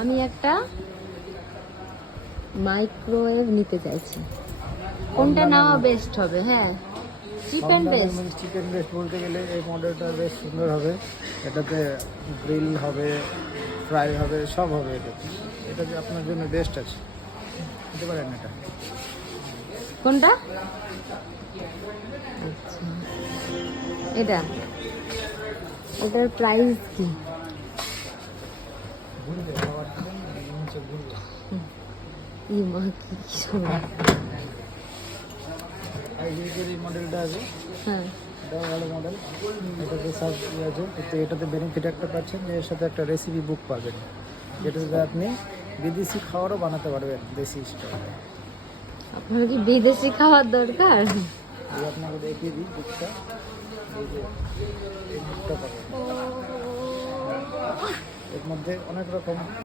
আমি একটা মাইক্রোওয়েভ নিতে চাইছি, কোনটা নেওয়া বেস্ট হবে? হ্যাঁ, chip and best. Chip and best বলতে গেলে এই মডেলটা বেশ সুন্দর হবে। এটাতে গ্রিল হবে, ফ্রাই হবে, সব হবে। এটা যে আপনার জন্য বেস্ট আছে, নিতে পারেন এটা। কোনটা? আচ্ছা, এটা, এটার প্রাইস কি? ঘুরবে, খাবার দিবেন, নিচে ঘুরবে। ইমা কি সময়! এই মডেলটা আছে, হ্যাঁ, এটাও ভালো মডেল। এটাতে সব ইয়ে আছে, এটাতে বেনিফিট একটা পাচ্ছেন যে এর সাথে একটা রেসিপি বুক পাবেন, যেটাতে আপনি বিদেশি খাবারও বানাতে পারবেন দেশি স্টাইলে। আপনার কি বিদেশি খাওয়ার দরকার? এই আপনাকে দেখিয়ে দিই বুকটা, এই যে এই বুকটা পাবেন। এর মধ্যে অনেক রকম